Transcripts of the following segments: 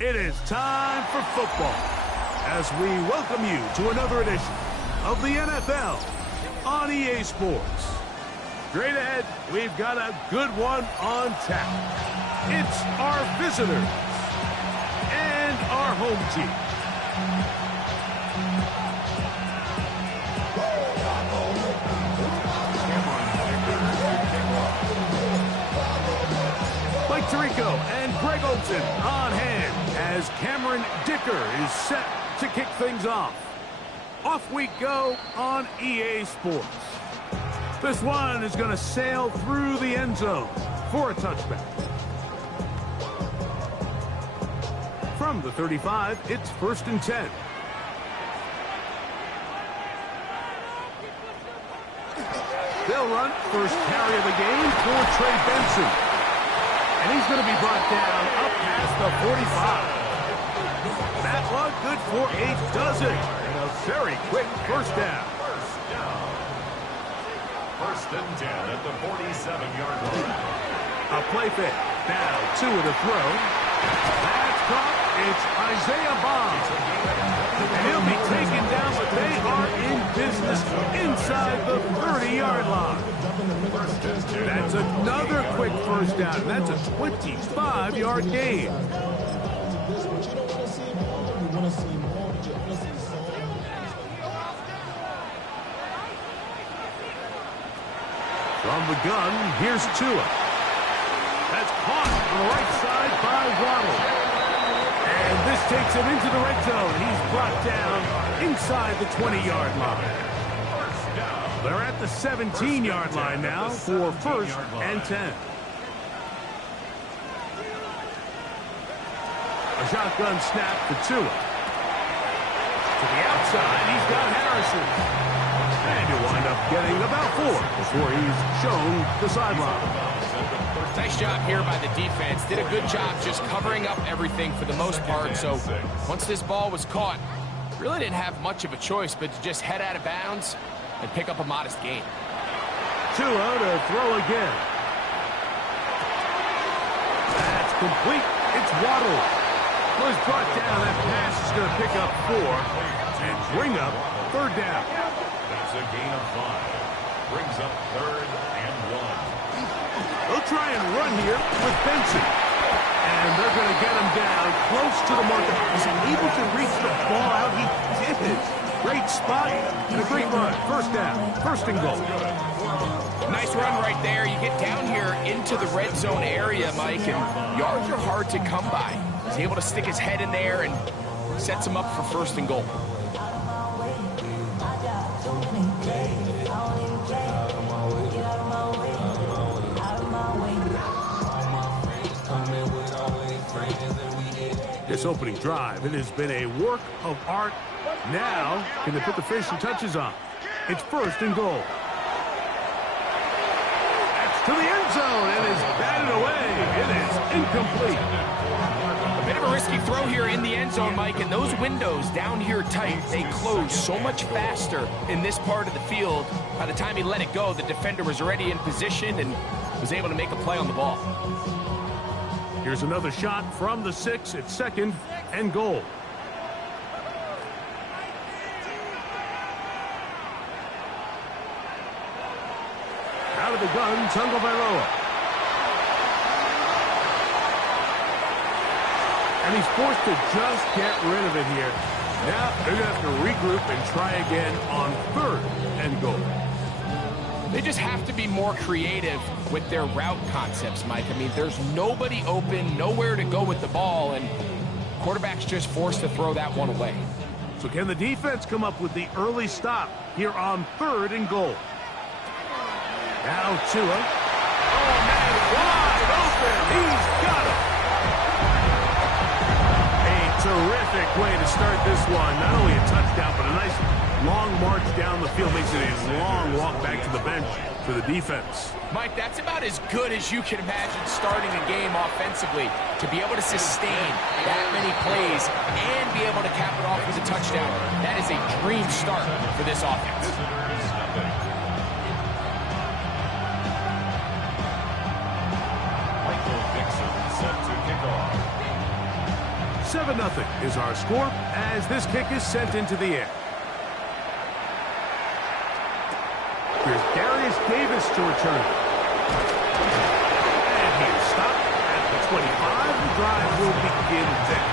It is time for football as we welcome you to another edition of the NFL on EA Sports. Straight ahead, we've got a good one on tap. It's our visitors and our home team. Mike Tirico and Greg Olsen on hand as Cameron Dicker is set to kick things off. Off we go on EA Sports. This one is going to sail through the end zone for a touchback. From the 35, it's 1st and 10. They'll run first carry of the game for Trey Benson. And he's going to be brought down up past the 45. That one good for a dozen. And a very quick first down. First and 10 at the 47-yard line. A play fake. Now two of the throw. That's caught. It's Isaiah Bond. And he'll be taken down, but they are in business inside the 30-yard line. That's another quick first down. That's a 25-yard gain. From the gun, here's Tua. That's caught on the right side by Waddle. And this takes him into the red zone. He's brought down inside the 20-yard line. They're at the 17-yard line now for 1st and 10. A shotgun snap for Tua. To the outside, he's got Harrison. And he'll wind up getting about 4 before he's shown the sideline. Nice job here by the defense. Did a good job just covering up everything for the most part. So once this ball was caught, really didn't have much of a choice but to just head out of bounds and pick up a modest gain. Tua to throw again. That's complete. It's Waddle. Was brought down. That pass is going to pick up 4 and bring up 3rd down. That's a gain of 5. Brings up 3rd and 1. They'll try and run here with Benson. And they're going to get him down close to the marker. Is he able to reach the ball out? He did. Great spot and a great run. 1st down. 1st and goal. Nice run right there. You get down here into the red zone area, Mike, and yards are hard to come by. He's able to stick his head in there and sets him up for 1st and goal. This opening drive, it has been a work of art. Now, can they put the finishing touches on? It's 1st and goal. That's to the end zone and is batted away. It is incomplete. A bit of a risky throw here in the end zone, Mike, and those windows down here tight, they close so much faster in this part of the field. By the time he let it go, the defender was already in position and was able to make a play on the ball. Here's another shot from the 6. It's 2nd and goal. Out of the gun, Tagovailoa. And he's forced to just get rid of it here. Now they're going to have to regroup and try again on 3rd and goal. They just have to be more creative with their route concepts, Mike. I mean, there's nobody open, nowhere to go with the ball, and quarterback's just forced to throw that one away. So can the defense come up with the early stop here on 3rd and goal? Now Tua. Oh, man, wide open. He's got him. A terrific way to start this one. Not only a touchdown, but a nice long march down the field. Makes it a long walk back to the bench for the defense. Mike, that's about as good as you can imagine starting a game offensively. To be able to sustain that many plays and be able to cap it off with a touchdown, that is a dream start for this offense. 7-0 is our score as this kick is sent into the air. Here's Darius Davis to return. And he is stopped at the 25. The drive will begin there.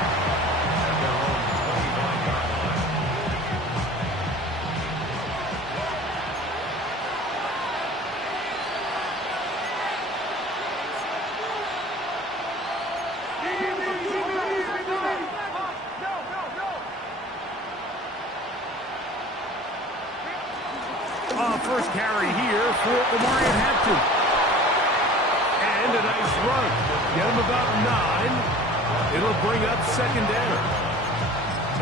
First carry here for Omarion Hampton. And a nice run. Get him about 9. It'll bring up second down.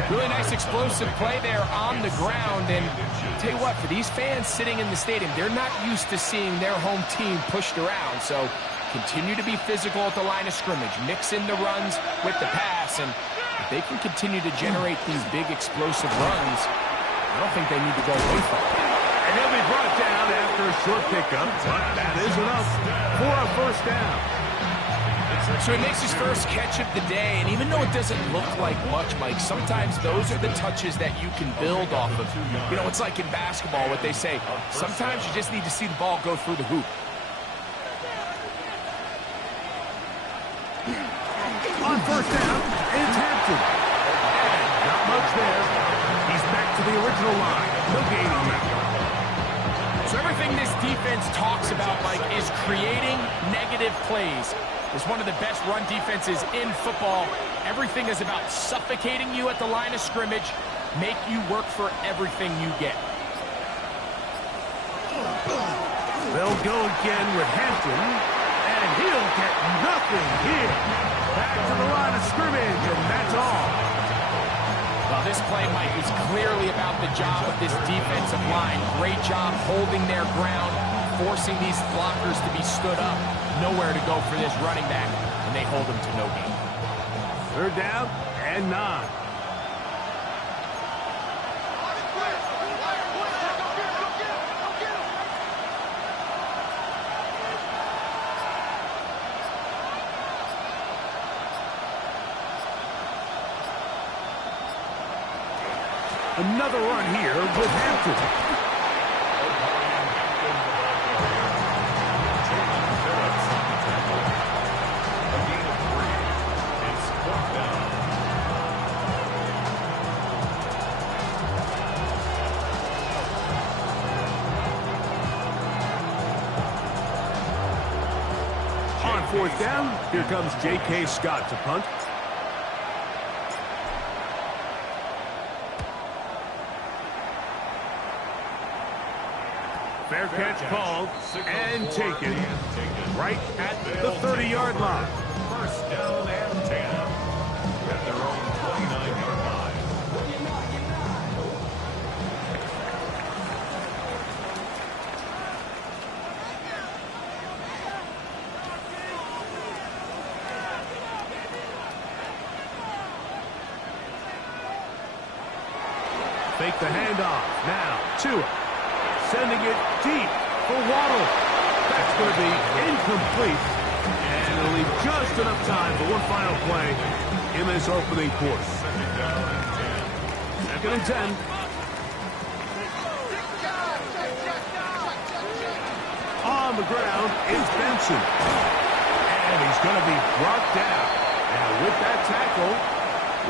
Really nice explosive play there on the ground. And I'll tell you what, for these fans sitting in the stadium, they're not used to seeing their home team pushed around. So continue to be physical at the line of scrimmage. Mix in the runs with the pass. And if they can continue to generate these big explosive runs, I don't think they need to go away from it. And he'll be brought down after a short pickup, but that is enough for a first down. So he makes his first catch of the day, and even though it doesn't look like much, Mike, sometimes those are the touches that you can build off of. You know, it's like in basketball, what they say, sometimes you just need to see the ball go through the hoop. On first down, it's Hampton. And not much there. He's back to the original line. No gain on that one. So everything this defense talks about, Mike, is creating negative plays. It's one of the best run defenses in football. Everything is about suffocating you at the line of scrimmage, make you work for everything you get. They'll go again with Hampton, and he'll get nothing here. Back to the line of scrimmage, and that's all. Well, this play, Mike, is clearly about the job of this defensive line. Great job holding their ground, forcing these blockers to be stood up. Nowhere to go for this running back, and they hold him to no gain. Third down and 9. Another run here with Hampton. On fourth down, here comes J.K. Scott to punt. Fair catch called and taken right at the 30-yard line. First down and 10 at their own 29-yard line. Fake the handoff. Now, Tua. Sending it deep for Waddle. That's going to be incomplete. And it'll leave just enough time for one final play in this opening quarter. Second and 10. On the ground, it's Benson. And he's going to be brought down. And with that tackle,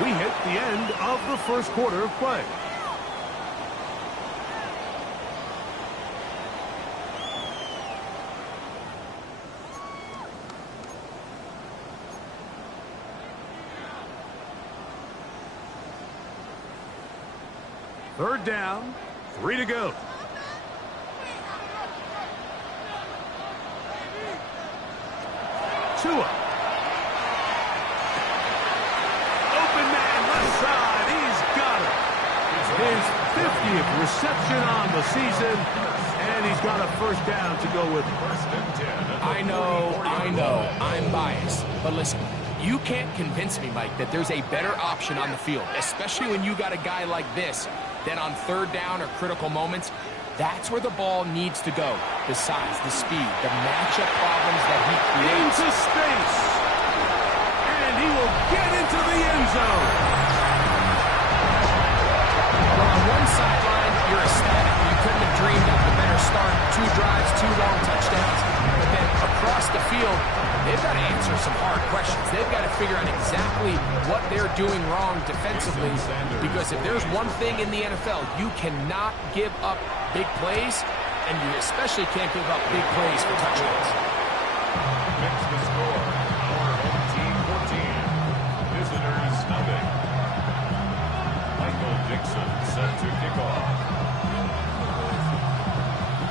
we hit the end of the first quarter of play. Third down, 3 to go. Tua. Open man, left side, he's got it. His 50th reception on the season, and he's got a first down to go with. First and 10. I know, I'm biased, but listen, you can't convince me, Mike, that there's a better option on the field, especially when you got a guy like this. Then on third down or critical moments, that's where the ball needs to go. The size, the speed, the matchup problems that he creates. Into space. And He will get into the end zone. Well, on one sideline, you're ecstatic. You couldn't have dreamed up a better start. 2 drives, 2 long touchdowns. But then across the field, they've got to answer some hard questions. They've got to figure out exactly what they're doing wrong defensively. Because if there's one thing in the NFL, you cannot give up big plays, and you especially can't give up big plays for touchdowns. Fix the score. Our home team 14. Visitors nothing. Michael Dixon set to kick off.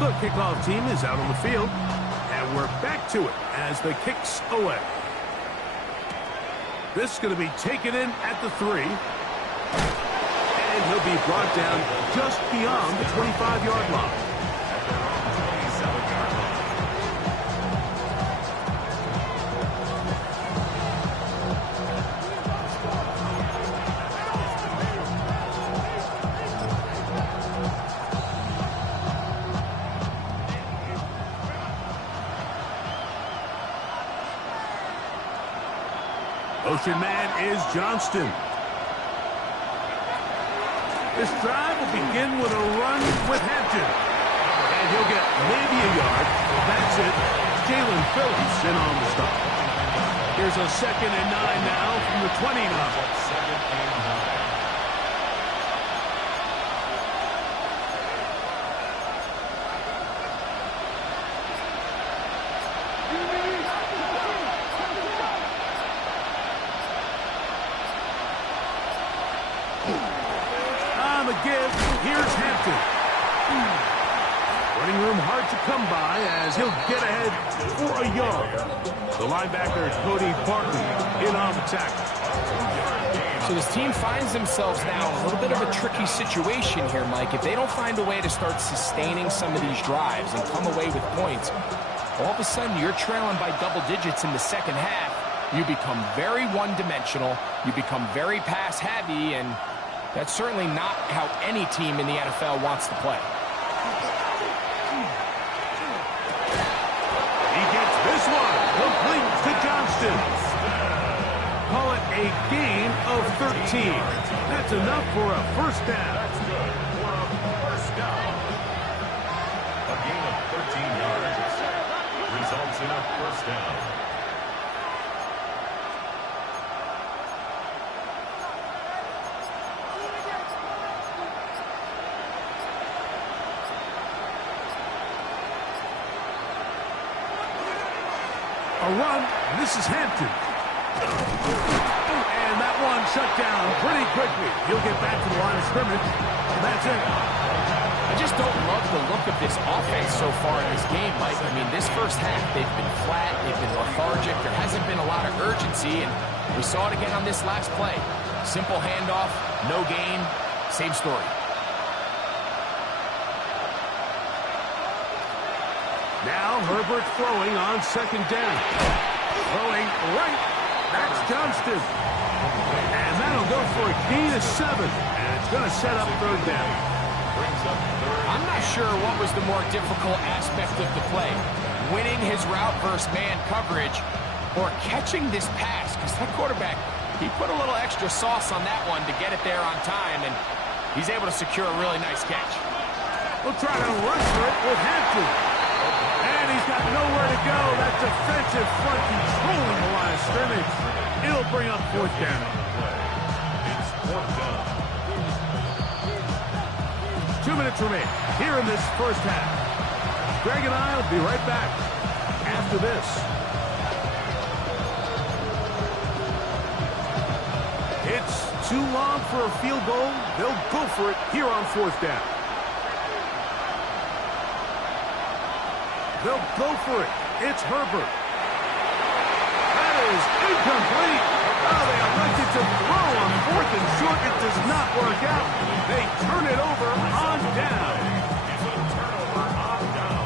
The kickoff team is out on the field, and we're back to it as the kicks away. This is going to be taken in at the 3. And he'll be brought down just beyond the 25-yard line. At their own 27-yard line. Motion man is Johnston. This drive will begin with a run with Hampton. And he'll get maybe a yard. That's it. Jalen Phillips in on the stop. Here's a 2nd and 9 now from the 29. 2nd and 9. On the give, here's Hampton. Running room hard to come by as he'll get ahead for a yard. The linebacker, Cody Barton, in on the tackle. So this team finds themselves now in a little bit of a tricky situation here, Mike. If they don't find a way to start sustaining some of these drives and come away with points, all of a sudden you're trailing by double digits in the second half. You become very one-dimensional. You become very pass-heavy, and that's certainly not how any team in the NFL wants to play. He gets this one complete to Johnston. Call it a gain of 13. That's enough for a first down. That's good for a first down. A gain of 13 yards results in a first down. A run. This is Hampton. And that one shut down pretty quickly. He'll get back to the line of scrimmage. That's it. I just don't love the look of this offense so far in this game, Mike. I mean, this first half, they've been flat, they've been lethargic, there hasn't been a lot of urgency, and we saw it again on this last play. Simple handoff, no gain, same story. Now Herbert throwing on 2nd down. Throwing right. That's Johnston. And that'll go for a gain of 7. And it's going to set up 3rd down. I'm not sure what was the more difficult aspect of the play. Winning his route versus man coverage or catching this pass. Because that quarterback, he put a little extra sauce on that one to get it there on time. And he's able to secure a really nice catch. We'll try to rush for it with Hampton. And he's got nowhere to go. That defensive front controlling the line of scrimmage. It'll bring up 4th down. It's 4th down. 2 minutes remain here in this first half. Greg and I will be right back after this. It's too long for a field goal. They'll go for it here on 4th down. They'll go for it. It's Herbert. That is incomplete. Oh, they elected to throw on 4th and short. It does not work out. They turn it over on down. It's a turnover on down.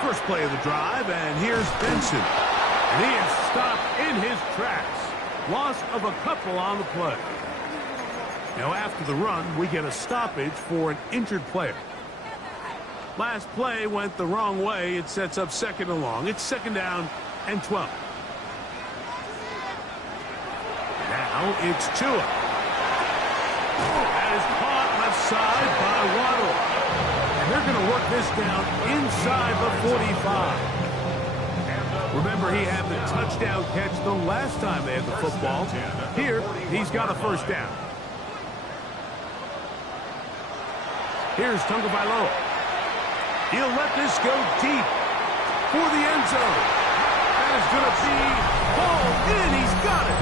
First play of the drive, and here's Benson. And he is stopped in his tracks. Loss of a couple on the play. Now after the run, we get a stoppage for an injured player. Last play went the wrong way. It sets up second and long. It's second down and 12. Now it's Tua. That is caught left side by Waddle. And they're going to work this down inside the 45. Remember, he had the touchdown catch the last time they had the football. Here, he's got a first down. Here's Tagovailoa. He'll let this go deep for the end zone. That is going to be hauled in. He's got it.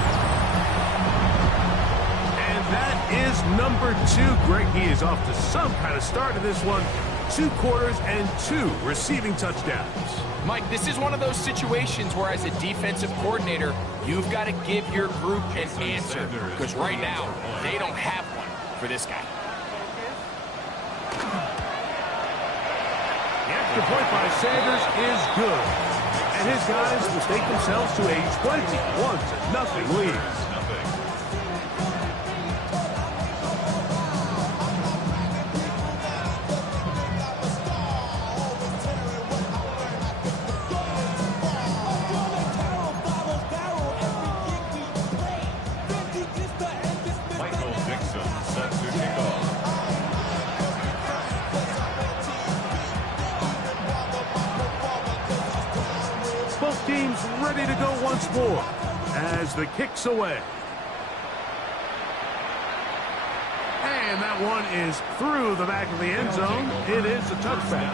And that is number 2. Greg, he is off to some kind of start in this one. 2 quarters and 2 receiving touchdowns. Mike, this is one of those situations where as a defensive coordinator, you've got to give your group an answer. Because right now, they don't have one for this guy. The extra point by Sanders is good. And his guys will take themselves to a 21-0 lead. Both teams ready to go once more as the kick's away. And that one is through the back of the end zone. It is a touchback.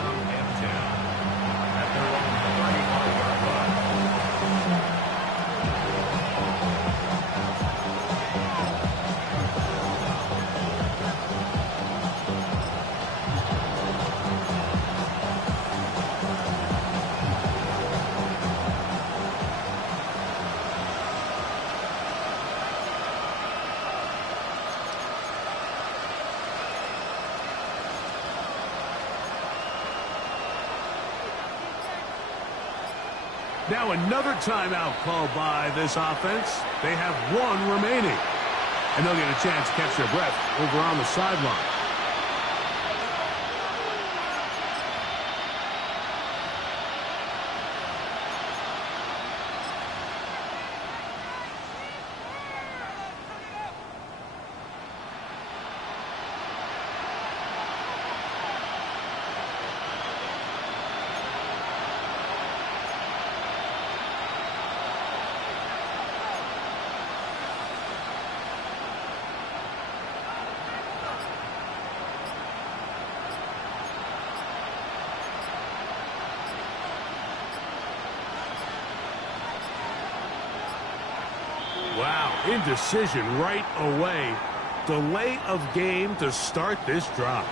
Now another timeout called by this offense. They have 1 remaining. And they'll get a chance to catch their breath over on the sideline. Wow, indecision right away. Delay of game to start this drive.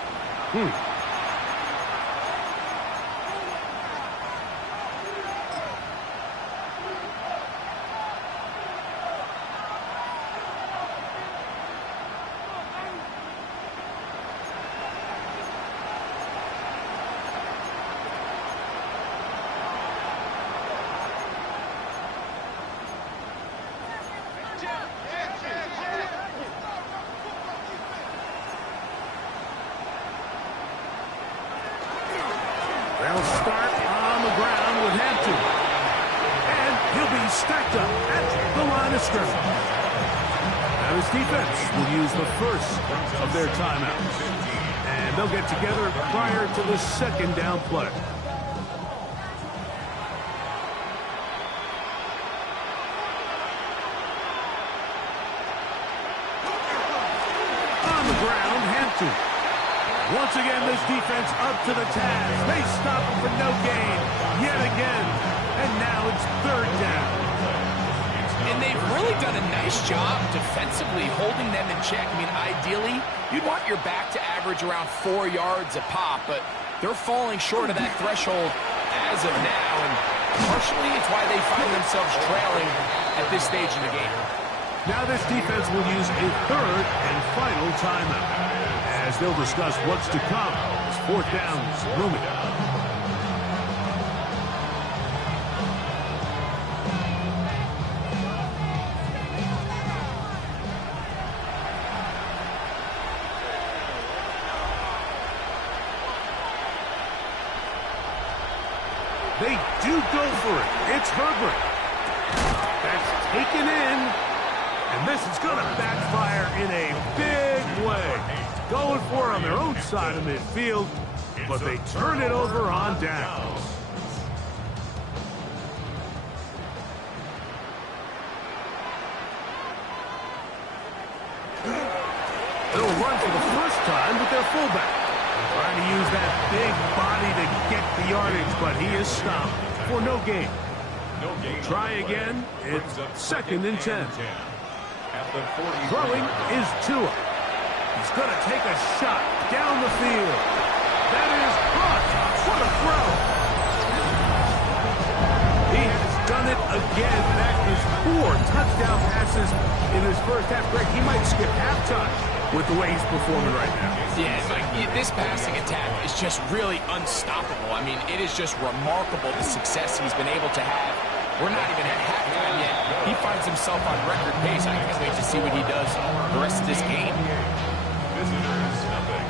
They'll start on the ground with Hampton. And he'll be stacked up at the line of scrimmage. Now his defense will use the first of their timeouts. And they'll get together prior to the second down play. On the ground, Hampton. Once again, this defense up to the task. They stop him for no gain yet again. And now it's third down. And they've really done a nice job defensively holding them in check. I mean, ideally, you'd want your back to average around 4 yards a pop, but they're falling short of that threshold as of now. And partially, it's why they find themselves trailing at this stage in the game. Now this defense will use a third and final timeout as they'll discuss what's to come as fourth down is looming. They do go for it. It's Herbert. That's taken in. And this is going to backfire in a big way. Going for it on their own side of midfield, but they turn it over on downs. They'll run for the first time with their fullback. Trying to use that big body to get the yardage, but he is stopped for no gain. Try again. It's 2nd and 10. Throwing is Tua. He's going to take a shot down the field. That is caught. What a throw. He has done it again. That is 4 touchdown passes in his first half. Greg, he might skip halftime with the way he's performing right now. Yeah, like this passing attack is just really unstoppable. I mean, it is just remarkable the success he's been able to have. We're not even at halftime yet. He finds himself on record pace. I can't wait to see what he does the rest of this game. Visitors, nothing.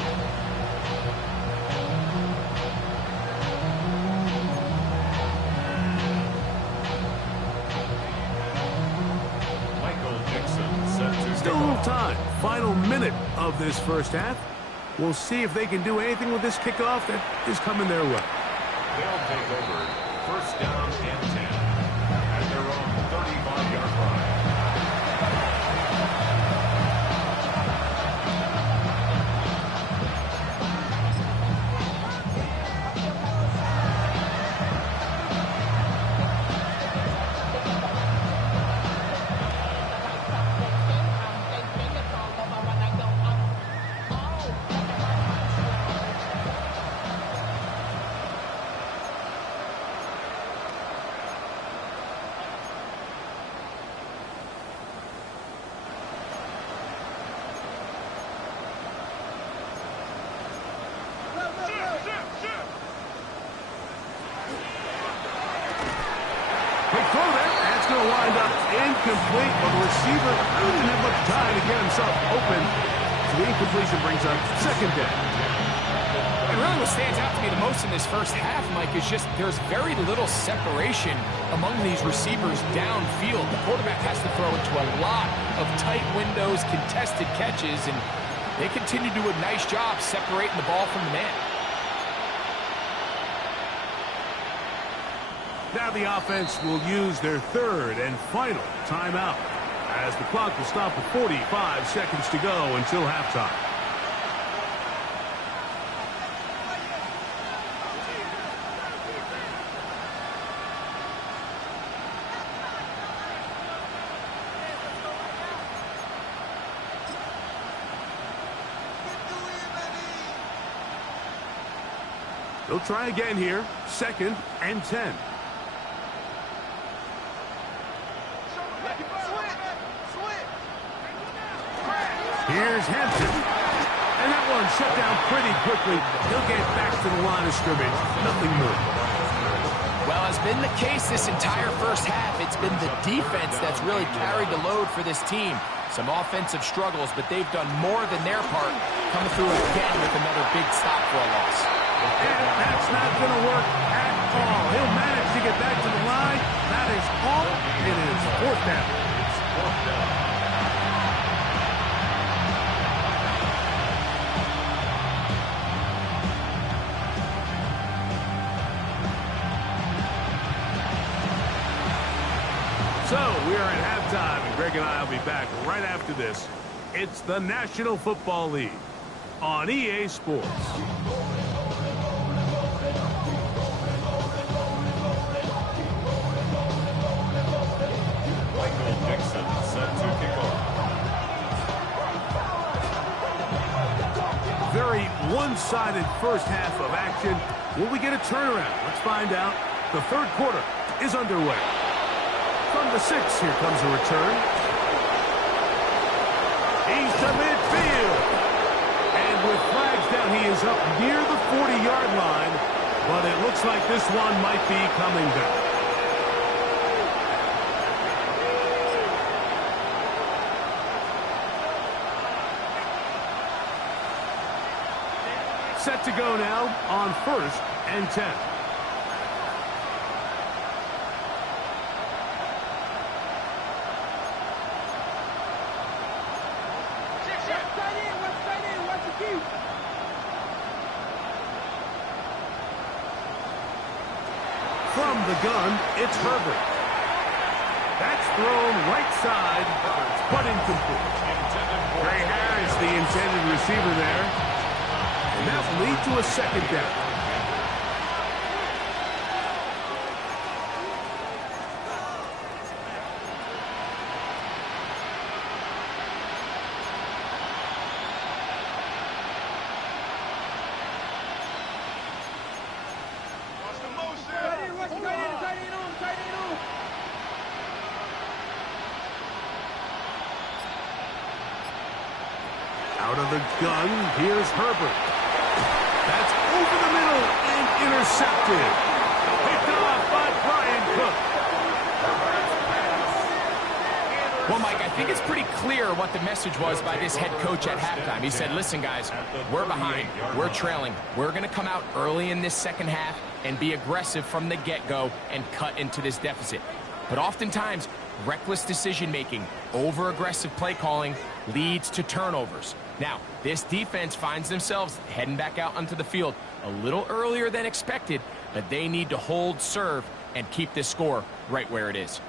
Michael Dixon set to Still a little time. Final minute of this first half. We'll see if they can do anything with this kickoff that is coming their way. They'll take over 1st down and 10 at their own 35-yard line. Incomplete, but the receiver didn't have much time to get himself open. So the incompletion brings up 2nd down. And really what stands out to me the most in this first half, Mike, is just there's very little separation among these receivers downfield. The quarterback has to throw into a lot of tight windows, contested catches, and they continue to do a nice job separating the ball from the man. Now the offense will use their 3rd and final timeout as the clock will stop with 45 seconds to go until halftime. They'll try again here. 2nd and 10. Here's Hampton. And that one shut down pretty quickly. He'll get back to the line of scrimmage. Nothing more. Well, as been the case this entire first half, it's been the defense that's really carried the load for this team. Some offensive struggles, but they've done more than their part, coming through again with another big stop for a loss. And that's not going to work at all. He'll manage to get back to the line. That is all. It is 4th down. It's 4th down. So we are at halftime, and Greg and I will be back right after this. It's the National Football League on EA Sports. Michael Dixon set to kick off. Very one-sided first half of action. Will we get a turnaround? Let's find out. The 3rd quarter is underway. From the 6, here comes a return. He's to midfield. And with flags down, he is up near the 40-yard line. But it looks like this one might be coming back. Set to go now on 1st and 10. From the gun, it's Herbert. That's thrown right side, but incomplete. Gray Harris, the intended receiver there. And that will lead to a second down. Out of the gun, here's Herbert. That's over the middle and intercepted. Picked off by Brian Cook. Well, Mike, I think it's pretty clear what the message was by this head coach at halftime. He said, listen, guys, we're behind. We're trailing. We're going to come out early in this second half and be aggressive from the get-go and cut into this deficit. But oftentimes, reckless decision-making, over-aggressive play calling leads to turnovers. Now, this defense finds themselves heading back out onto the field a little earlier than expected, but they need to hold serve and keep this score right where it is.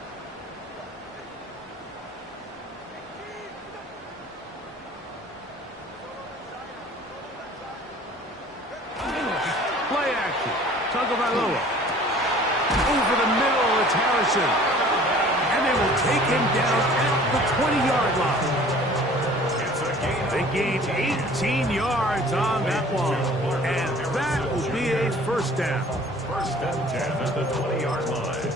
Play action. Tagovailoa. Over the middle, it's Harrison. And they will take him down at the 20-yard line. They gained 18 yards on that one. And that will be a first down. First and 10 at the 20-yard line.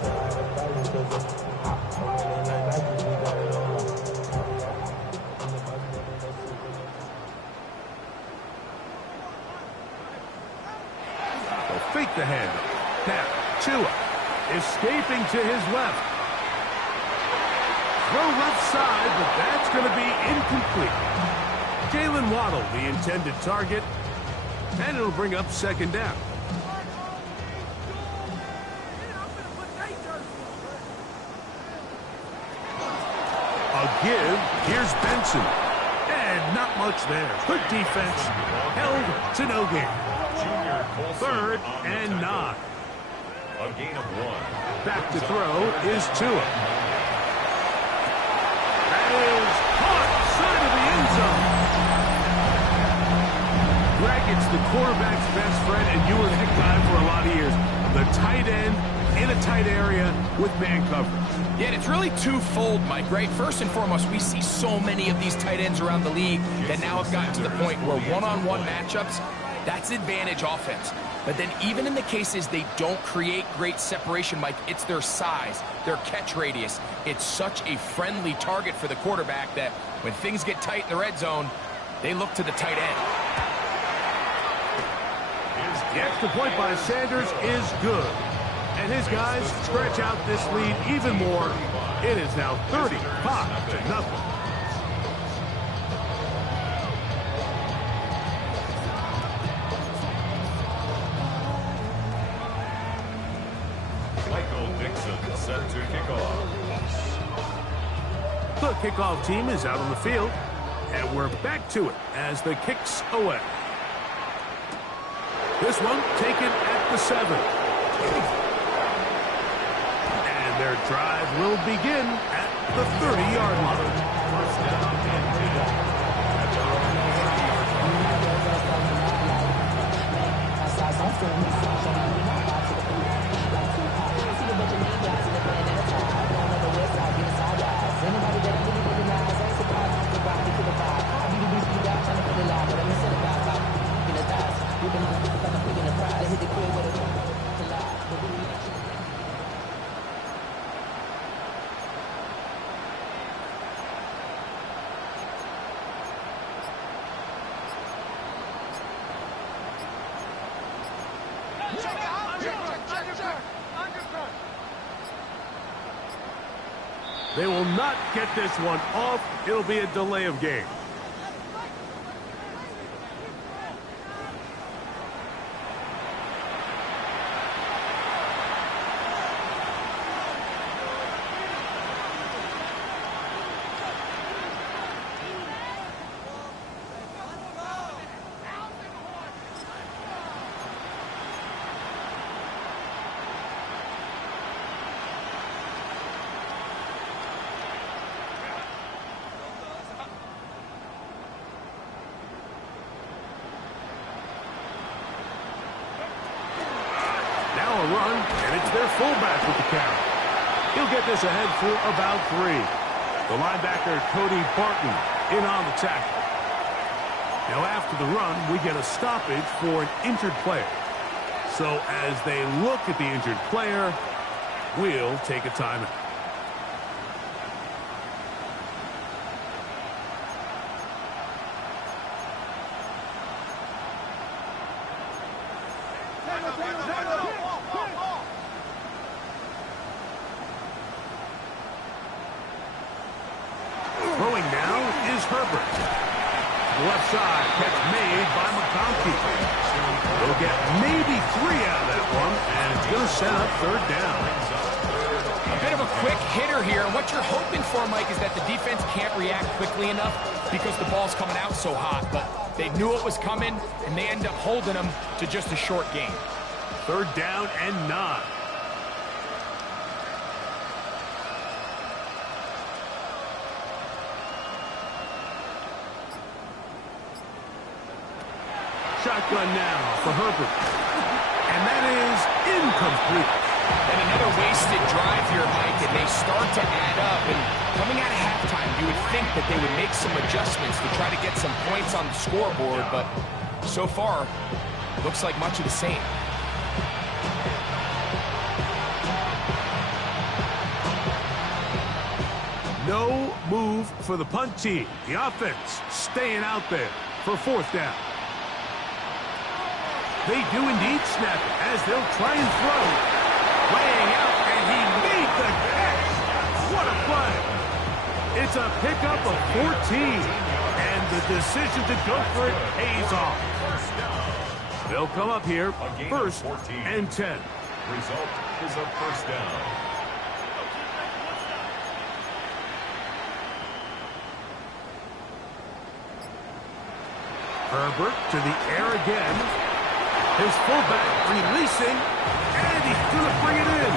They'll fake the handoff. Now, Tua escaping to his left. Throw left side, but that's going to be incomplete. Jalen Waddle, the intended target, and it'll bring up second down. A give, here's Benson. And not much there. Good defense, held to no gain. Third and 9. A gain of 1. Back to throw is Tua. That is caught side of the end zone. Greg, it's the quarterback's best friend, and you were the guy for a lot of years. The tight end in a tight area with man coverage. Yeah, and it's really twofold, Mike, right? First and foremost, we see so many of these tight ends around the league that now have gotten to the point where one-on-one matchups, that's advantage offense. But then even in the cases they don't create great separation, Mike, it's their size, their catch radius. It's such a friendly target for the quarterback that when things get tight in the red zone, they look to the tight end. The extra point by Sanders is good. And his guys stretch out this lead even more. It is now 35-0. Michael Dixon set to kick off. The kickoff team is out on the field. And we're back to it as the kick's away. This one taken at the 7. And their drive will begin at the 30-yard line. They will not get this one off. It'll be a delay of game. run, and it's their fullback with the carry. He'll get this ahead for about 3. The linebacker, Cody Barton, in on the tackle. Now, after the run, we get a stoppage for an injured player. So, as they look at the injured player, we'll take a timeout. Throwing now is Herbert. Left side, catch made by McConkey. They'll get maybe 3 out of that one, and it's going to set up 3rd down. A bit of a quick hitter here, and what you're hoping for, Mike, is that the defense can't react quickly enough because the ball's coming out so hot, but they knew it was coming, and they end up holding them to just a short gain. 3rd down and 9. Shotgun now for Herbert. And that is incomplete. And another wasted drive here, Mike, and they start to add up. And coming out of halftime, you would think that they would make some adjustments to try to get some points on the scoreboard, but so far, looks like much of the same. No move for the punt team. The offense staying out there for 4th down. They do indeed snap it as they'll try and throw. Laying out, and he made the catch. What a play. It's a pickup of 14, and the decision to go for it pays off. They'll come up here, 1st and 10. Result is a 1st down. Herbert to the air again. His fullback releasing, and he's going to bring it in.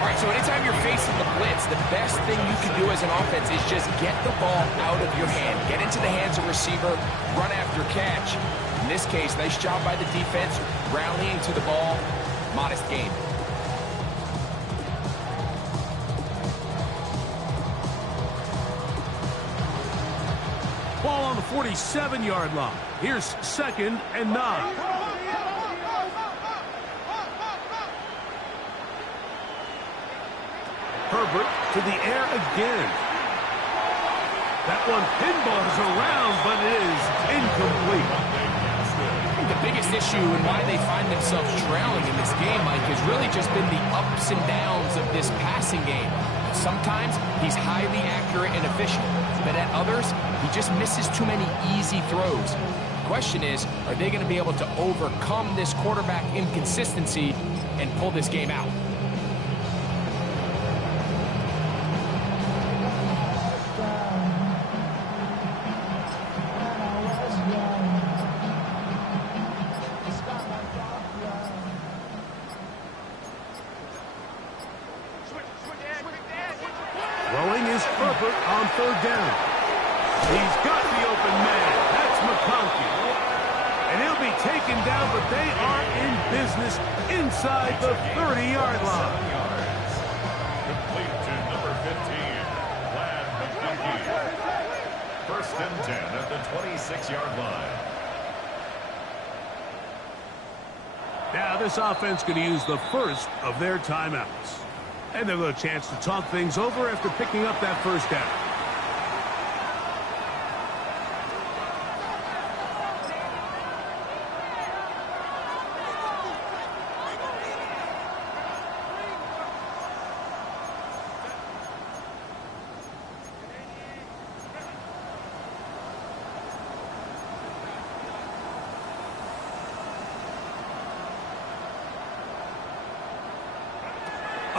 All right, so anytime you're facing the blitz, the best thing you can do as an offense is just get the ball out of your hand. Get into the hands of receiver, run after catch. In this case, nice job by the defense, rallying to the ball. Modest gain. Ball on the 47-yard line. Here's 2nd and 9. Herbert to the air again. That one pinballs around, but it is incomplete. The biggest issue and why they find themselves trailing in this game, Mike, has really just been the ups and downs of this passing game. Sometimes he's highly accurate and efficient, but at others, he just misses too many easy throws. The question is, are they going to be able to overcome this quarterback inconsistency and pull this game out? Throwing is Herbert on 3rd down. He's got the open man. That's McConkey. And he'll be taken down, but they are in business inside the 30-yard line. Complete to number 15, Ladd McConkey. 1st and 10 at the 26-yard line. Now this offense going to use the first of their timeouts. And they'll get a chance to talk things over after picking up that 1st down.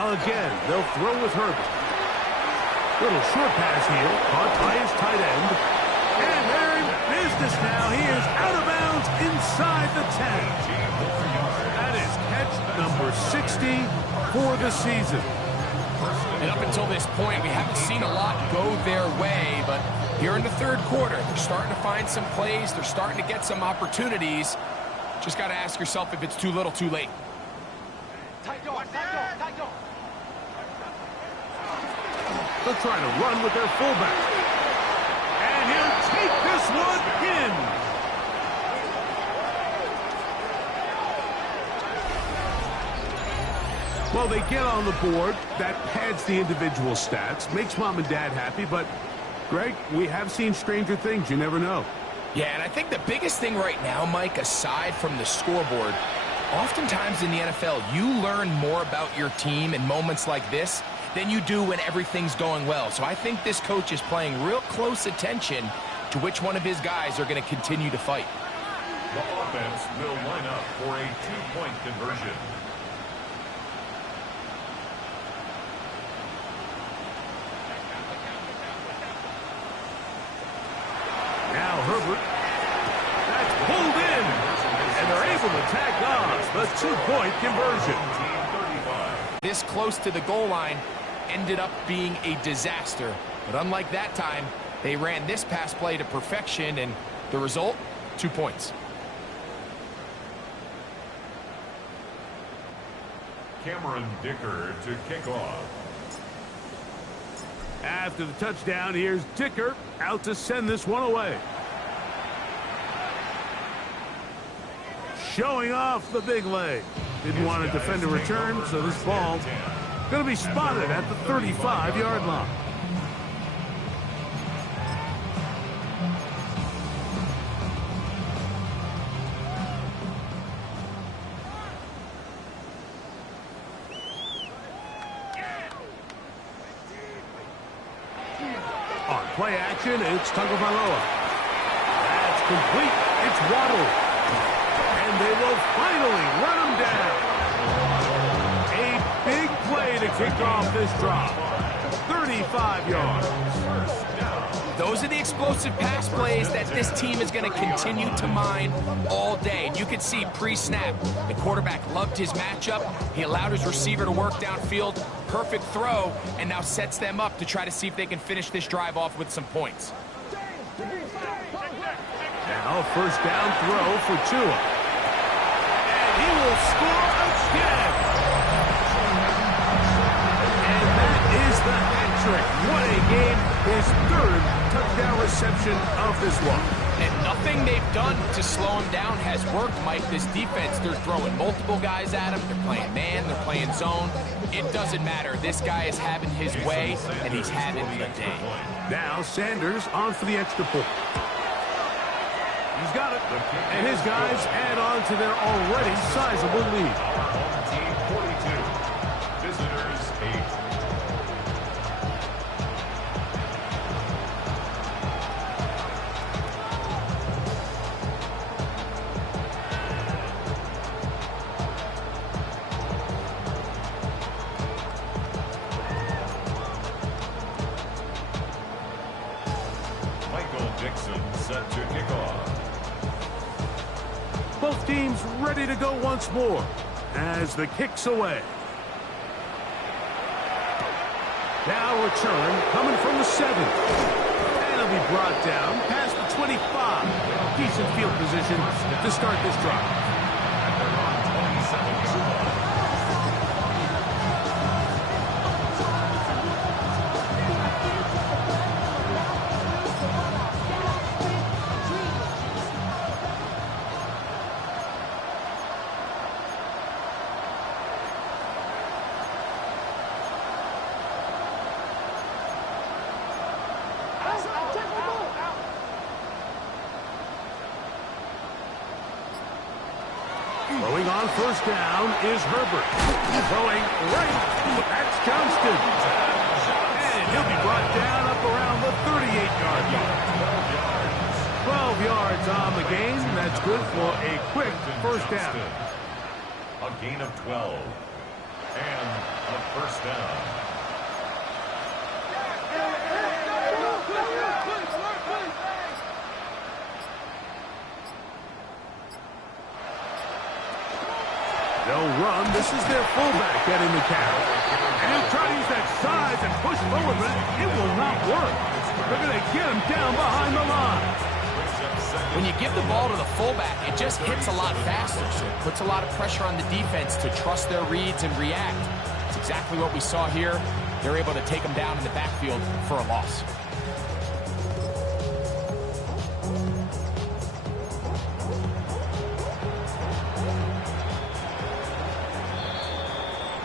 Again, they'll throw with Herbert. Little short pass here, caught by his tight end. And they're in business now. He is out of bounds inside the 10. That is catch number 60 for the season. And up until this point, we haven't seen a lot go their way, but here in the 3rd quarter, they're starting to find some plays. They're starting to get some opportunities. Just got to ask yourself if it's too little, too late. They'll try to run with their fullback. And he'll take this one in. Well, they get on the board. That pads the individual stats, makes mom and dad happy, but, Greg, we have seen stranger things. You never know. Yeah, and I think the biggest thing right now, Mike, aside from the scoreboard, oftentimes in the NFL, you learn more about your team in moments like this than you do when everything's going well. So I think this coach is paying real close attention to which one of his guys are going to continue to fight. The offense will line up for a two-point conversion. Now Herbert. That's pulled in. And they're able to tack on the two-point conversion. This close to the goal line ended up being a disaster. But unlike that time, they ran this pass play to perfection, and the result, 2 points. Cameron Dicker to kick off. After the touchdown, here's Dicker out to send this one away. Showing off the big leg. Didn't want to defend a return, so this ball going to be spotted at the 35-yard line. On play action, it's Tagovailoa. That's complete. It's Waddle. And they will finally run him down. A big play to kick off this drive. 35 yards. Those are the explosive pass plays that this team is going to continue to mine all day. And you can see pre-snap, the quarterback loved his matchup. He allowed his receiver to work downfield. Perfect throw, and now sets them up to try to see if they can finish this drive off with some points. Now first down throw for Tua. And he will score again. And that is the hat trick. What a game. His third touchdown reception of this one. And nothing they've done to slow him down has worked, Mike. This defense, they're throwing multiple guys at him. They're playing man, they're playing zone. It doesn't matter. This guy is having his way, and he's having the day. Now Sanders on for the extra point. He's got it. And his guys add on to their already sizable lead. Team 42. Visitors 8. Michael Dixon set to kick off. Both teams ready to go once more as the kick's away. Now return coming from the 7. And it'll be brought down past the 25. Decent field position to start this drive. Throwing on first down is Herbert. Throwing right. That's Johnston. And he'll be brought down up around the 38-yard line. 12 yards on the gain. That's good for a quick first down. A gain of 12. And a first down. They'll run. This is their fullback getting the carry. And he'll try to use that size and push forward, but it will not work. They're going to get him down behind the line. When you give the ball to the fullback, it just hits a lot faster, so it puts a lot of pressure on the defense to trust their reads and react. It's exactly what we saw here. They're able to take them down in the backfield for a loss.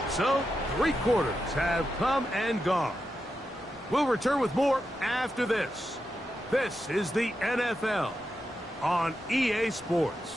So, 3 quarters have come and gone. We'll return with more after this. This is the NFL on EA Sports.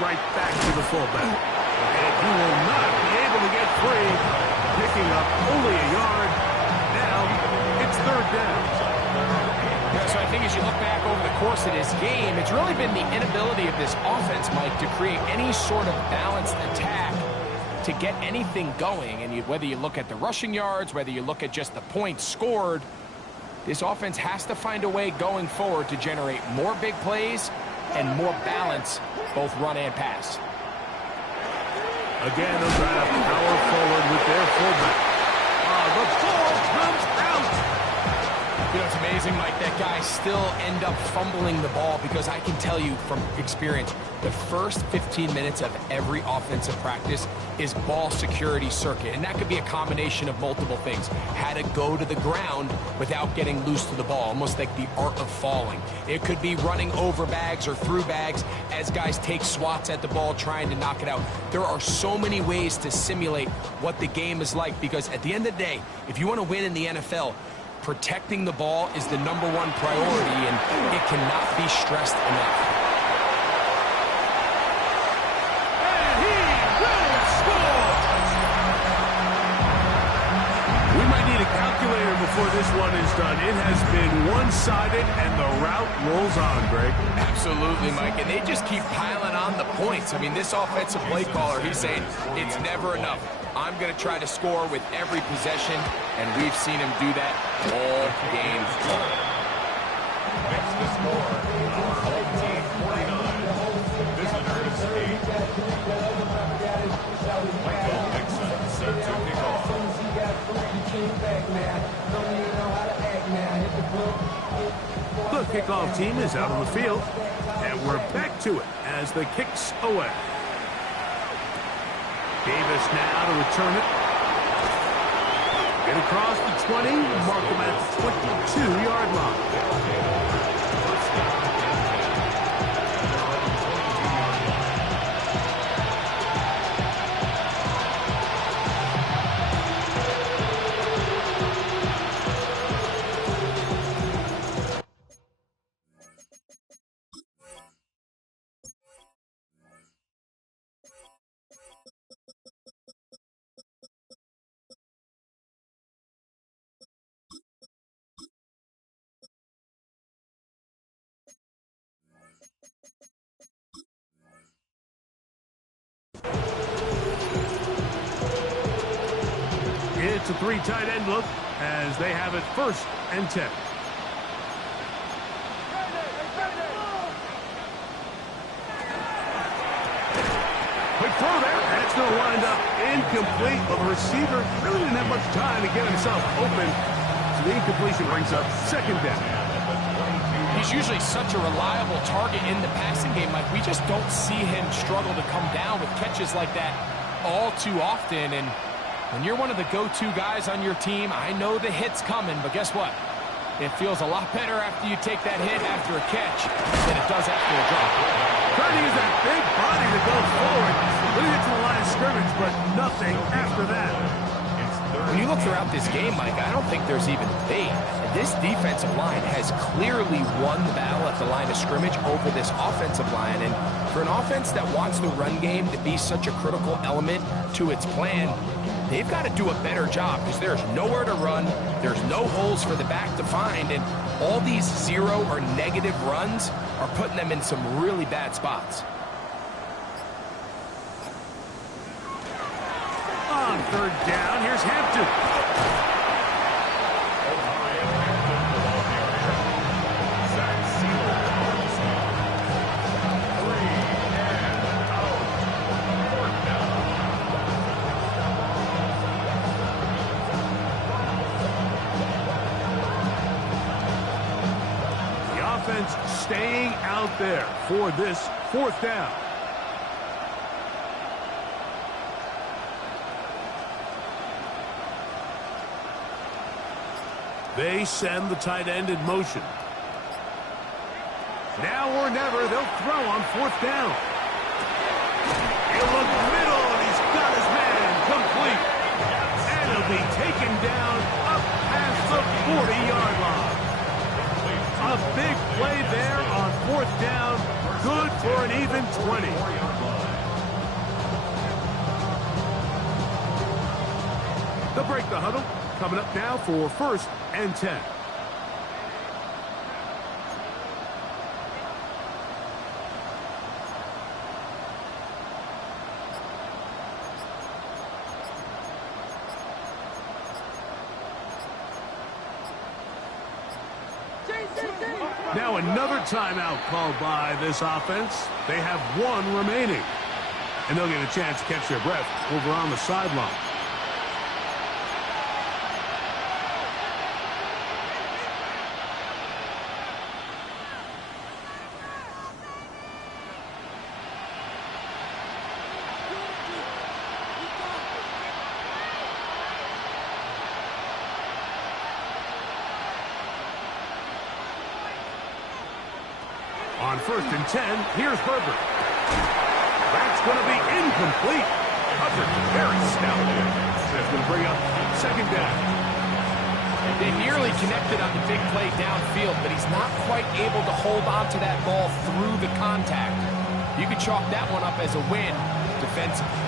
Right back to the fullback. And he will not be able to get free. Picking up only a yard. Now, it's 3rd down. Yeah, so I think as you look back over the course of this game, it's really been the inability of this offense, Mike, to create any sort of balanced attack to get anything going. And whether you look at the rushing yards, whether you look at just the points scored, this offense has to find a way going forward to generate more big plays and more balance, both run and pass. Again, they'll try to power forward with their fullback. The ball comes out. You know, it's amazing, Mike, that guys still end up fumbling the ball because I can tell you from experience, the first 15 minutes of every offensive practice is ball security circuit. And that could be a combination of multiple things. How to go to the ground without getting loose to the ball, almost like the art of falling. It could be running over bags or through bags as guys take swats at the ball trying to knock it out. There are so many ways to simulate what the game is like because at the end of the day, if you want to win in the NFL, protecting the ball is the #1 priority, and it cannot be stressed enough. And he will score! We might need a calculator before this one is done. It has been one-sided, and the route rolls on, Greg. Absolutely, Mike, and they just keep piling on the points. I mean, this offensive play caller, he's saying it's never enough. I'm going to try to score with every possession, and we've seen him do that all game long. Next to score, home team 49. Visitors 8. Michael Mixon set to kick off. The kickoff team is out on the field, and we're back to it as the kick's away. Davis now to return it. Get across the 20, mark him at the 22-yard line. It's a 3 tight end look as they have it 1st and 10. Quick throw there, and it's going to wind up incomplete. But the receiver really didn't have much time to get himself open. So the incompletion brings up 2nd down. He's usually such a reliable target in the passing game. Like, we just don't see him struggle to come down with catches like that all too often. And when you're one of the go-to guys on your team, I know the hit's coming, but guess what? It feels a lot better after you take that hit after a catch than it does after a drop. Trying to use that big body to go forward. Putting it to the line of scrimmage, but nothing after that. When you look throughout this game, Mike, I don't think there's even debate. This defensive line has clearly won the battle at the line of scrimmage over this offensive line. And for an offense that wants the run game to be such a critical element to its plan, they've got to do a better job because there's nowhere to run, there's no holes for the back to find, and All these 0 or negative runs are putting them in some really bad spots. On third down, here's Hampton. Staying out there for this fourth down. They send the tight end in motion. Now or never, they'll throw on fourth down. He'll look middle, and he's got his man complete. And he'll be taken down up past the 40-yard line. A big play there on fourth down. Good for an even 20. They'll break the huddle. Coming up now for 1st and 10. Now another timeout called by this offense. They have one remaining. And they'll get a chance to catch their breath over on the sideline. On 1st and 10, here's Herbert. That's going to be incomplete. Hubbard very stout. That's going to bring up 2nd down. They nearly connected on the big play downfield, but he's not quite able to hold on to that ball through the contact. You could chalk that one up as a win defensively.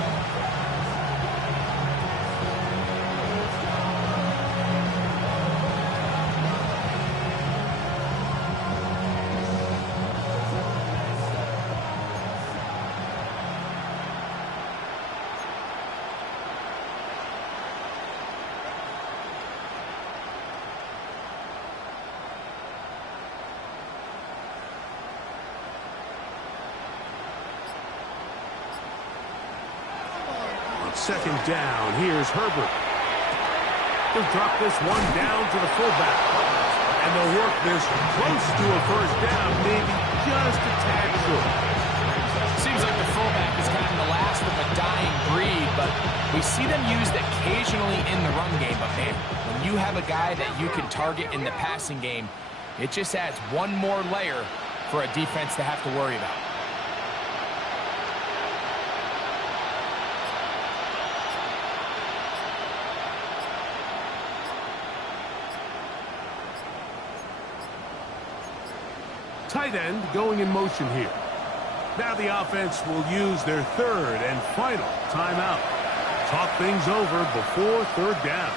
Second down, here's Herbert. He'll drop this one down to the fullback. And they'll work this close to a 1st down, maybe just a tad short. Seems like the fullback is kind of the last of a dying breed, but we see them used occasionally in the run game. But man, when you have a guy that you can target in the passing game, it just adds one more layer for a defense to have to worry about. Tight end going in motion here. Now the offense will use their 3rd and final timeout. Talk things over before 3rd down.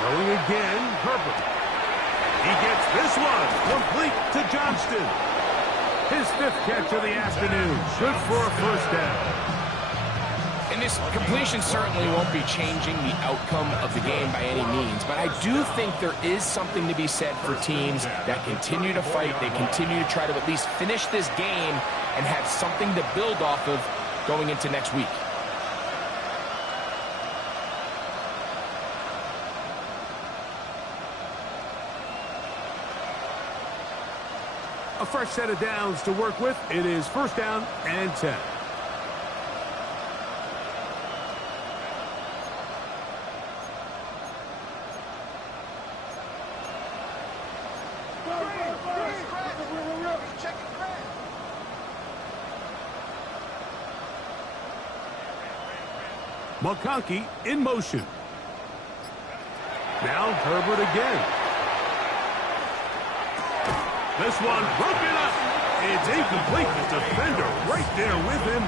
Throwing again, Herbert. He gets this one complete to Johnston. His 5th catch of the afternoon. Good for a 1st down. And this completion certainly won't be changing the outcome of the game by any means, but I do think there is something to be said for teams that continue to fight. They continue to try to at least finish this game and have something to build off of going into next week. A fresh set of downs to work with. It is 1st down and 10. McConkey in motion. Now Herbert again. This one broken up. It's incomplete. The defender right there with him.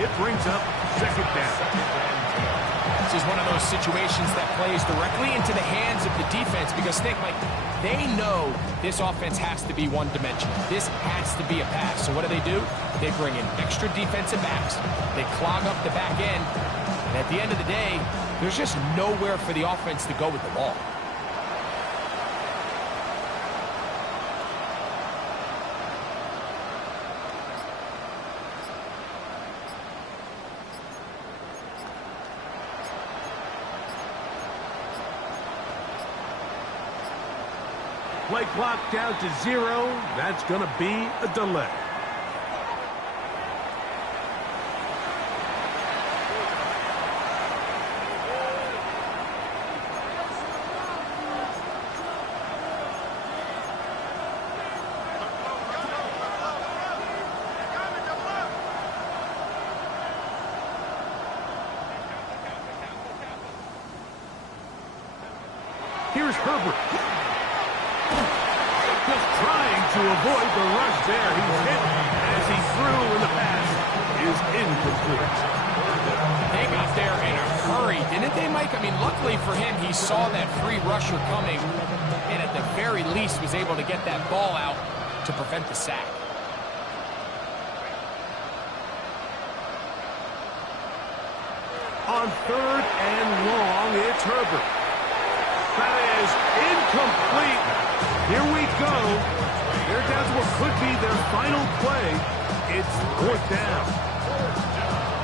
It brings up second down. This is one of those situations that plays directly into the hands of the defense because think, Mike, they know this offense has to be one-dimensional. This has to be a pass. So what do? They bring in extra defensive backs. They clog up the back end. And at the end of the day, there's just nowhere for the offense to go with the ball. Play clock down to 0. That's going to be a delay. Here's Herbert. Just trying to avoid the rush there. He's hit as he threw, and the pass is incomplete. They got there in a hurry, didn't they, Mike? I mean, luckily for him, he saw that free rusher coming, and at the very least was able to get that ball out to prevent the sack. On 3rd and long, it's Herbert. That is incomplete. Here we go. They're down to what could be their final play. It's 4th down.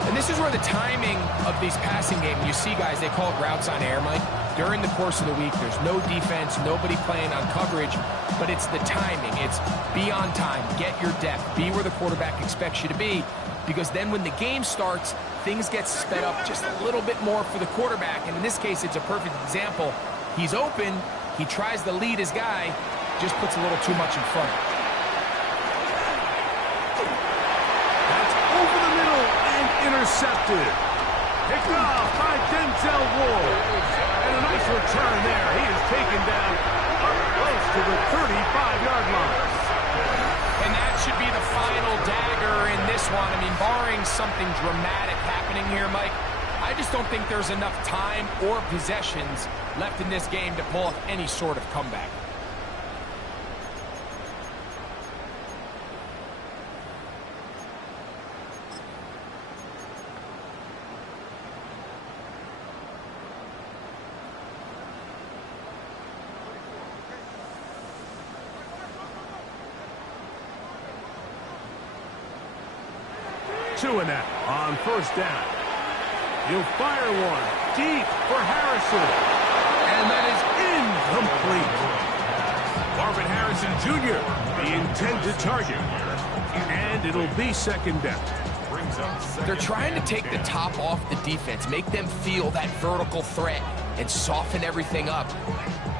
And this is where the timing of these passing games, you see guys, they call it routes on air, Mike. During the course of the week, there's no defense, nobody playing on coverage, but it's the timing. It's be on time, get your depth, be where the quarterback expects you to be, because then when the game starts, things get sped up just a little bit more for the quarterback, and in this case, it's a perfect example. He's open, he tries to lead his guy, just puts a little too much in front. That's over the middle and intercepted. Picked off by Denzel Ward. And a nice return there. He is taken down up close to the 35-yard line. And that should be the final dagger in this one. I mean, barring something dramatic happening here, Mike, I just don't think there's enough time or possessions left in this game to pull off any sort of comeback. Two and out on 1st down. He'll fire one deep for Harrison. And that is incomplete. Marvin Harrison Jr., the intended target. And it'll be 2nd down. They're trying to take the top off the defense, make them feel that vertical threat, and soften everything up.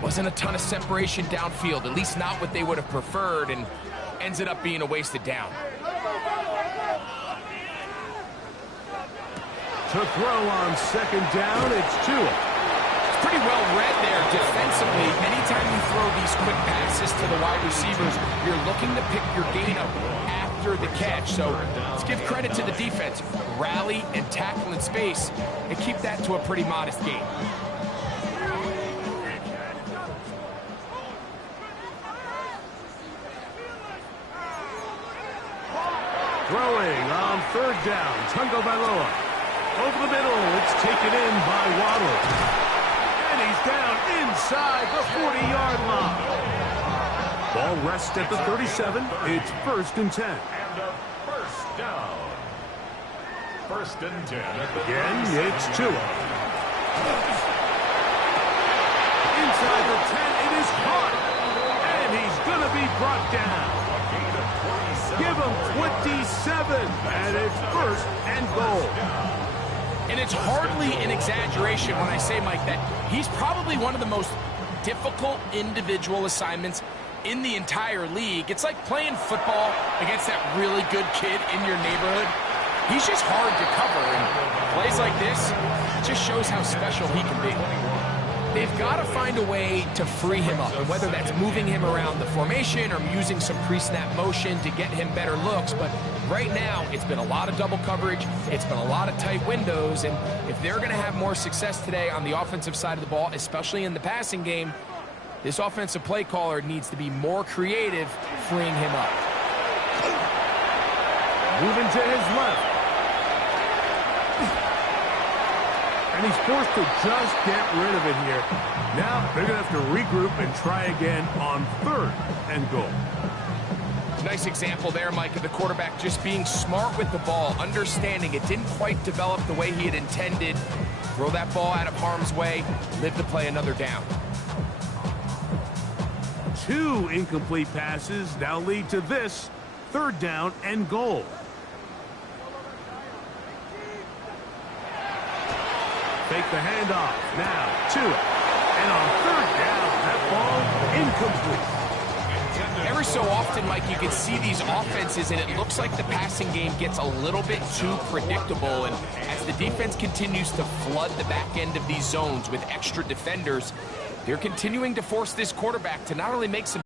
Wasn't a ton of separation downfield, at least not what they would have preferred, and ends it up being a wasted down. To throw on 2nd down, it's Tua. It's pretty well read there defensively. Anytime you throw these quick passes to the wide receivers, you're looking to pick your gain up after the catch. So let's give credit to the defense. Rally and tackle in space and keep that to a pretty modest gain. Throwing on 3rd down, Tagovailoa. Over the middle, it's taken in by Waddle. And he's down inside the 40-yard line. Ball rests at the 37. It's 1st and 10. And a 1st down. 1st and 10. Again, it's Tua. Inside the 10, it is caught. And he's going to be brought down. Give him 27, and it's 1st and goal. And it's hardly an exaggeration when I say, Mike, that he's probably one of the most difficult individual assignments in the entire league. It's like playing football against that really good kid in your neighborhood. He's just hard to cover, and plays like this just shows how special he can be. They've got to find a way to free him up, and whether that's moving him around the formation or using some pre-snap motion to get him better looks. But right now, it's been a lot of double coverage. It's been a lot of tight windows, and if they're going to have more success today on the offensive side of the ball, especially in the passing game, this offensive play caller needs to be more creative, freeing him up. Moving to his left. And he's forced to just get rid of it here. Now they're going to have to regroup and try again on 3rd and goal. Nice example there, Mike, of the quarterback just being smart with the ball, understanding it didn't quite develop the way he had intended. Throw that ball out of harm's way, live to play another down. 2 incomplete passes now lead to this 3rd down and goal. Take the handoff. Now to it. And on 3rd down, that ball incomplete. Every so often, Mike, you can see these offenses, and it looks like the passing game gets a little bit too predictable. And as the defense continues to flood the back end of these zones with extra defenders, they're continuing to force this quarterback to not only make some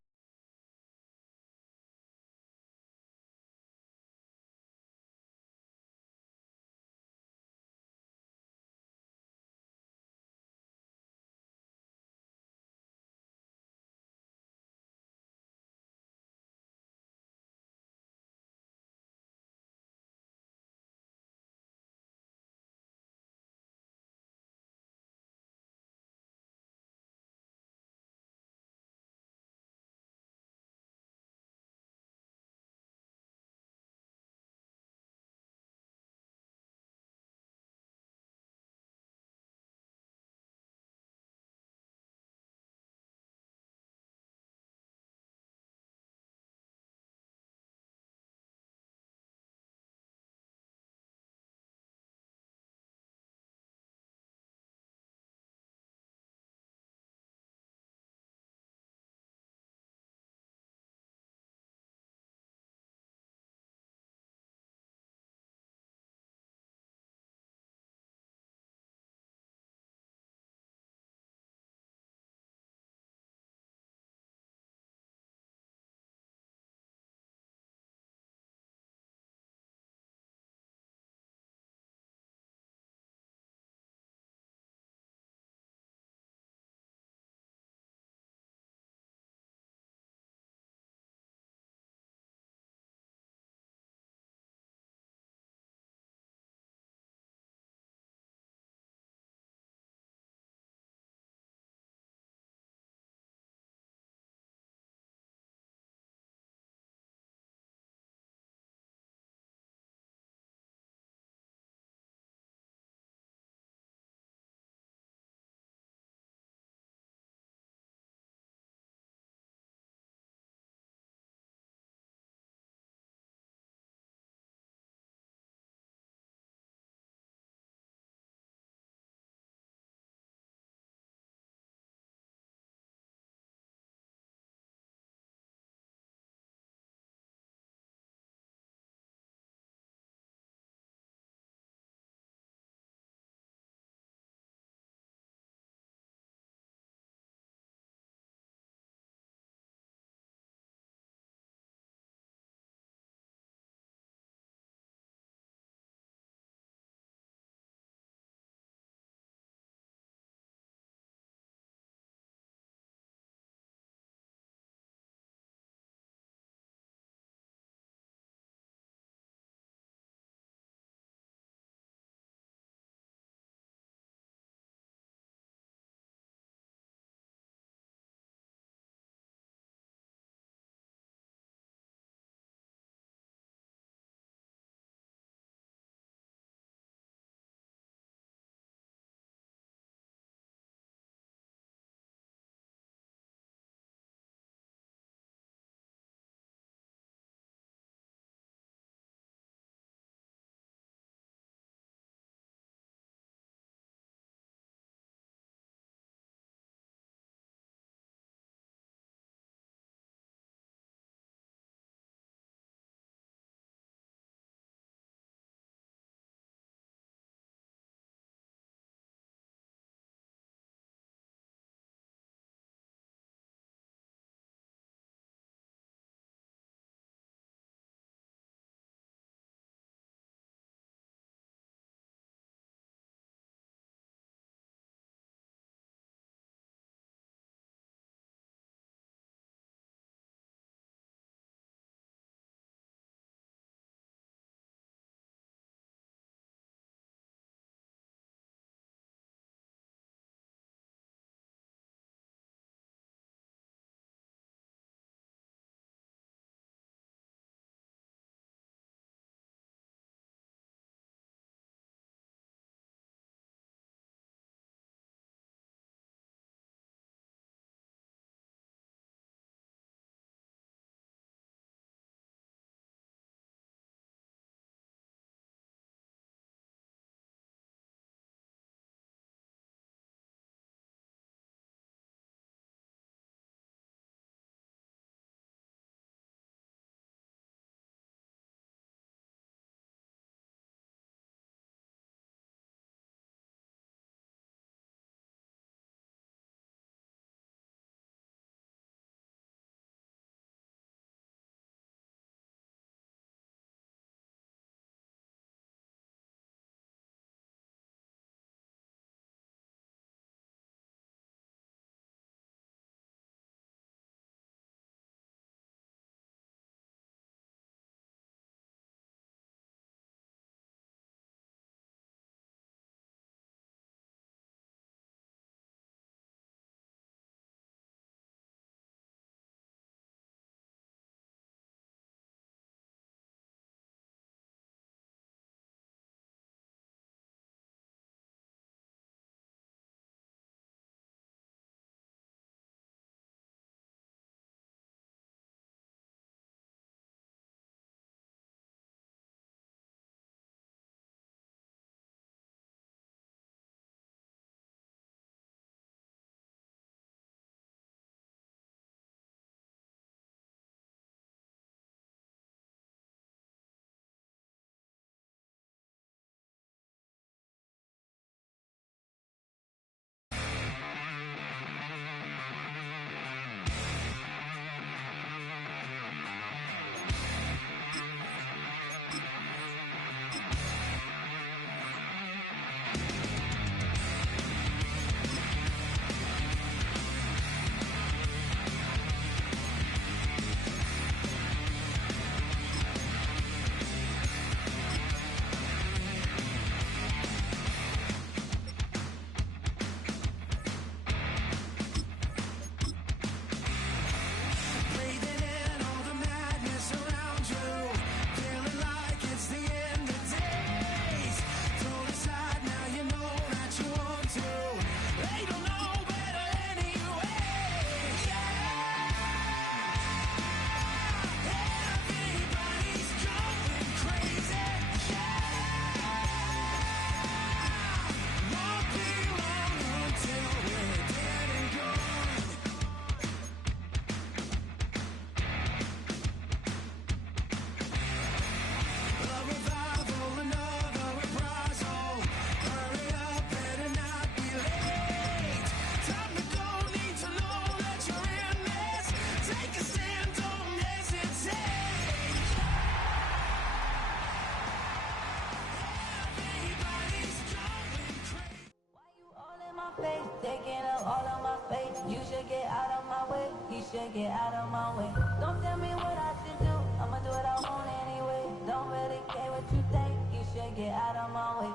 get out of my way. Don't tell me what I should do, I'ma do what I want anyway. Don't really care what you think, you should get out of my way.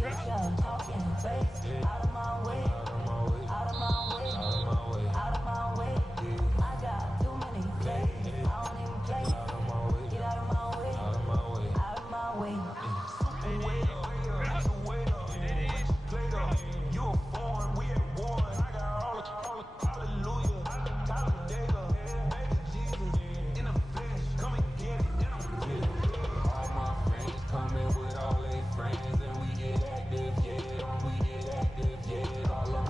Get your talking face out of my way, out of my way, out of my way. I got too many plays, I don't even play. Get out of my way, out of my way. You a foreign, we at one. I got all the hallelujah, Talladega, baby Jesus in the flesh. Come and get it. All my friends coming with all their friends, and we get active, yeah. We get active, yeah. All of